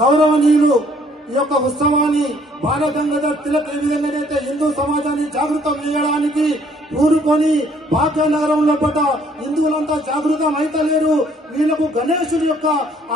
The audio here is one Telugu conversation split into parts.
గౌరవనీయులు ఈ యొక్క ఉత్సవాన్ని బాలగంగాధర్ తిలక్ ఏ విధంగానైతే హిందూ సమాజాన్ని జాగృతం చేయడానికి పూనుకొని భాగ్యనగరంలో పడ్డ హిందువులంతా జాగృతం అయితలేరు. వీళ్ళకు గణేశుడి యొక్క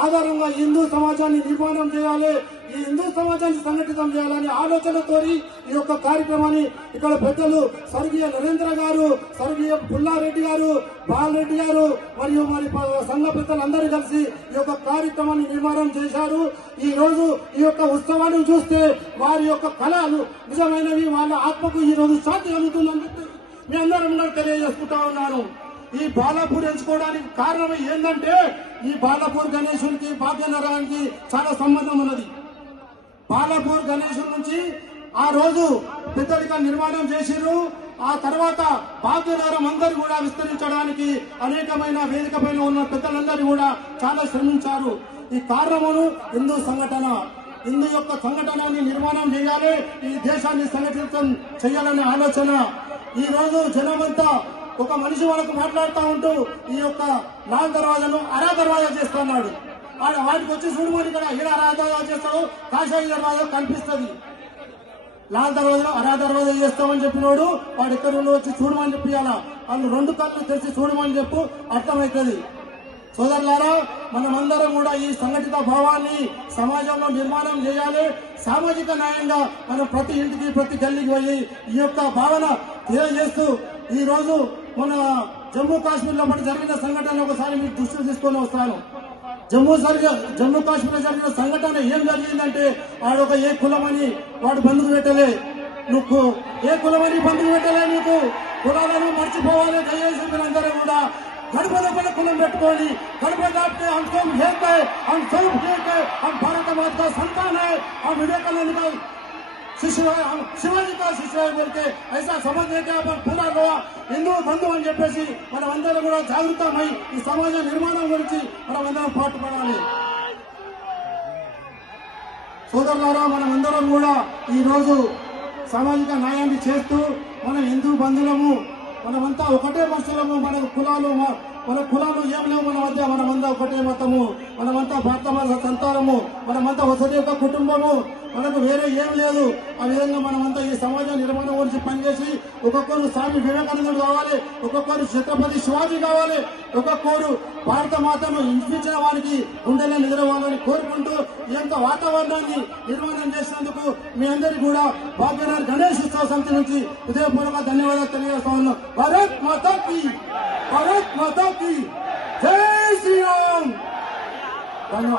ఆధారంగా హిందూ సమాజాన్ని నిర్మాణం చేయాలి, ఈ హిందూ సమాజాన్ని సంఘటితం చేయాలని ఆలోచనతో ఈ యొక్క కార్యక్రమాన్ని ఇక్కడ పెద్దలు స్వర్గీయ నరేంద్ర గారు, స్వర్గీయ పుల్లారెడ్డి గారు, బాలరెడ్డి గారు మరియు మరి సంఘ పెద్దలందరూ కలిసి ఈ యొక్క కార్యక్రమాన్ని నిర్మాణం చేశారు. ఈ రోజు ఈ యొక్క ఉత్సవాన్ని చూస్తే వారి యొక్క కళలు నిజమైనవి, వాళ్ళ ఆత్మకు ఈ రోజు శాంతి కలుగుతుందని చెప్పి మీ అందరం కూడా తెలియజేసుకుంటా ఉన్నాను. ఈ బాలాపూర్ ఎంచుకోవడానికి కారణం ఏంటంటే ఈ బాలాపూర్ గణేశునికి భాగ్యనగరానికి చాలా సంబంధం ఉన్నది. బాలాపూర్ గణేశుడి నుంచి ఆ రోజు పెద్దడిగా నిర్మాణం చేసిరు. ఆ తర్వాత భాగ్యనగరం అందరూ కూడా విస్తరించడానికి అనేకమైన వేదిక పైన ఉన్న పెద్దలందరూ కూడా చాలా శ్రమించారు. ఈ కారణమును హిందూ సంఘటన, హిందూ యొక్క సంఘటనని నిర్మాణం చేయాలి, ఈ దేశాన్ని సంఘటితం చేయాలనే ఆలోచన. ఈ రోజు జనమంతా ఒక మనిషి వాళ్ళకు మాట్లాడుతూ ఉంటూ ఈ యొక్క లాల్ దర్వాజాను అరా దర్వాజా చేస్తున్నాడు. వాటికి వచ్చి చూడమని ఇక్కడ ఏ అరా దర్వాజా చేస్తాడో కాషాయి దర్వాజా కనిపిస్తుంది. లాల్ దర్వాజా అరా దర్వాజా చేస్తామని చెప్పినోడు వాడు ఇక్కడ నుండి వచ్చి చూడమని చెప్పియాలా, వాళ్ళు రెండు కళ్ళు తెరిచి చూడమని చెప్పు అర్థమవుతుంది. సోదరులారా, మనమందరం కూడా ఈ సంఘటిత భావాన్ని సమాజంలో నిర్మాణం చేయాలి. సామాజిక న్యాయంగా మనం ప్రతి ఇంటికి ప్రతి గల్లీకి పోయి ఈ యొక్క భావన తెలియజేస్తూ ఈ రోజు మన జమ్మూ కాశ్మీర్ లో జరిగిన సంఘటన ఒకసారి మీకు దృష్టి తీసుకొని వస్తాను. జమ్మూ కాశ్మీర్ లో జరిగిన సంఘటన ఏం జరిగిందంటే వాడొక ఏ కులమని వాడు బంధుకు పెట్టలే, నువ్వు ఏ కులమని బంధుకు పెట్టలే, నీకు కులాలను మర్చిపోవాలి. దయచేసి మీరందరూ కూడా గడప దగ్గర కులం పెట్టుకొని గడప దాటితే हम सब एक है, हम सब एक है, हम भारत माता का संतान है, हम विवेकानंद का शिष्य है, हम शिवाजी का शिष्य है बोल के ऐसा समझ लेके अपन पूरा लोग हिंदू बंधु అని చెప్పేసి మనమందరం కూడా జాగృతమై ఈ సమాజ నిర్మాణం గురించి మనమందరం పాటుపడాలి. సోదరులారా, మనమందరం కూడా ఈ రోజు సామాజిక న్యాయాన్ని చేస్తూ మన హిందూ బంధువులము, మనమంతా ఒకటే మనుషులము, మన కులాలు ఏం లేవు మన మధ్య, మనమంతా ఒకటే మతము, మనమంతా భారత మాత సంతానము, మనమంతా వసతి యొక్క కుటుంబము, మనకు వేరే ఏం లేదు. ఆ విధంగా మనమంతా ఈ సమాజ నిర్మాణం గురించి పనిచేసి ఒక్కొక్కరు స్వామి వివేకానందుడు కావాలి, ఒక్కొక్కరు ఛత్రపతి శివాజీ కావాలి, ఒక్కొక్కరు భారత మాతను ఇంపించిన వారికి గుండెలో నిద్రవాలని కోరుకుంటూ ఈ యొక్క వాతావరణాన్ని నిర్మాణం చేసినందుకు మీ అందరికీ కూడా భాగ్యనగర్ గణేష్ ఉత్సవ సమితి నుంచి హృదయపూర్వక ధన్యవాదాలు తెలియజేస్తా ఉన్నాం. భారత్ మాతా కీ, భారత్ మాతా కీ జై శ్రీరామ్.